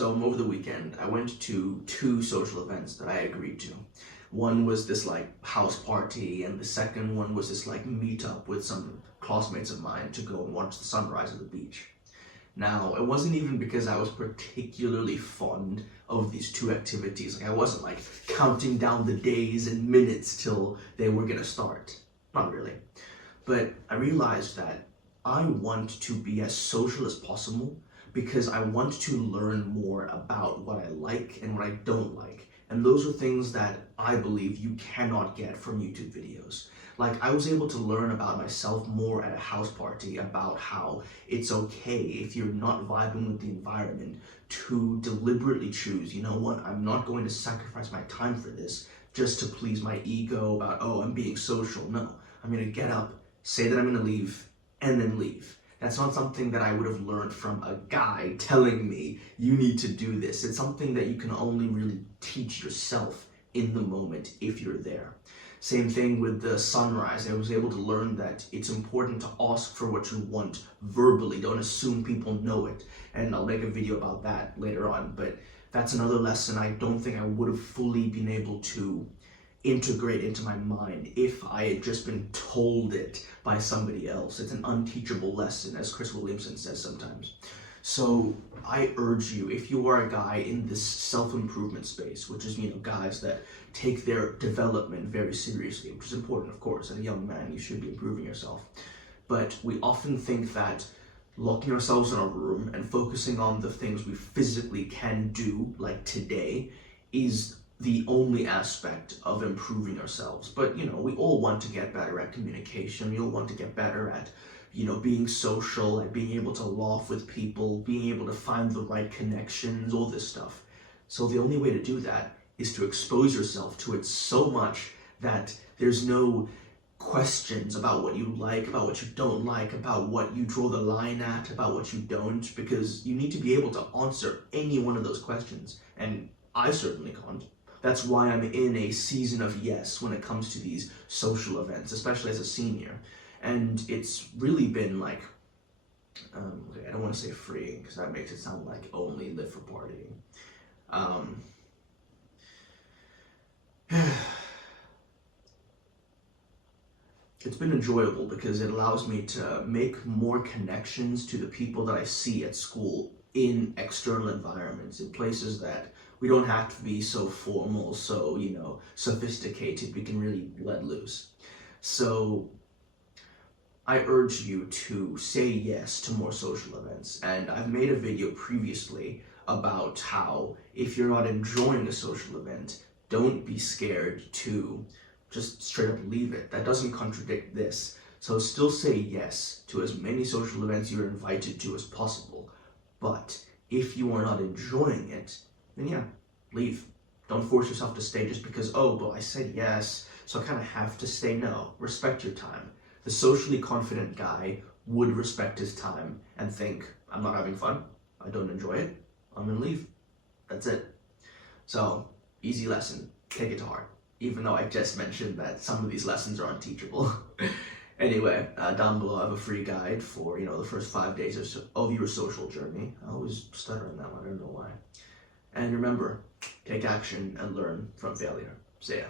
over the weekend, I went to two social events that I agreed to. One was this like house party, and the second one was this like meetup with some classmates of mine to go and watch the sunrise at the beach. Now, it wasn't even because I was particularly fond of these two activities. Like, I wasn't like counting down the days and minutes till they were gonna start. Not really. But I realized that I want to be as social as possible because I want to learn more about what I like and what I don't like. And those are things that I believe you cannot get from YouTube videos. Like, I was able to learn about myself more at a house party, about how it's okay if you're not vibing with the environment to deliberately choose, you know what, I'm not going to sacrifice my time for this just to please my ego about, oh, I'm being social. No, I'm gonna get up, say that I'm gonna leave, and then leave. That's not something that I would have learned from a guy telling me, you need to do this. It's something that you can only really teach yourself in the moment if you're there. Same thing with the sunrise. I was able to learn that it's important to ask for what you want verbally. Don't assume people know it. And I'll make a video about that later on. But that's another lesson I don't think I would have fully been able to integrate into my mind if I had just been told it by somebody else. It's an unteachable lesson, as Chris Williamson says sometimes. So I urge you, if you are a guy in this self-improvement space, which is, you know, guys that take their development very seriously, which is important, of course. As a young man, you should be improving yourself. But we often think that locking ourselves in our room and focusing on the things we physically can do, like today, is the only aspect of improving ourselves. But, you know, we all want to get better at communication. We all want to get better at, you know, being social, at being able to laugh with people, being able to find the right connections, all this stuff. So the only way to do that is to expose yourself to it so much that there's no questions about what you like, about what you don't like, about what you draw the line at, about what you don't, because you need to be able to answer any one of those questions. And I certainly can't. That's why I'm in a season of yes when it comes to these social events, especially as a senior. And it's really been like, okay, I don't want to say freeing because that makes it sound like only live for partying. It's been enjoyable because it allows me to make more connections to the people that I see at school in external environments, in places that we don't have to be so formal, so, you know, sophisticated. We can really let loose. So I urge you to say yes to more social events. And I've made a video previously about how if you're not enjoying a social event, don't be scared to just straight up leave it. That doesn't contradict this. So still say yes to as many social events you're invited to as possible. But if you are not enjoying it, then yeah, leave. Don't force yourself to stay just because, oh, well, I said yes, so I kind of have to stay. No, respect your time. The socially confident guy would respect his time and think, I'm not having fun, I don't enjoy it, I'm gonna leave. That's it. So, easy lesson, take it to heart. Even though I just mentioned that some of these lessons are unteachable. Anyway, down below I have a free guide for, you know, the first 5 days of your social journey. I always stutter on that one, I don't know why. And remember, take action and learn from failure. See ya.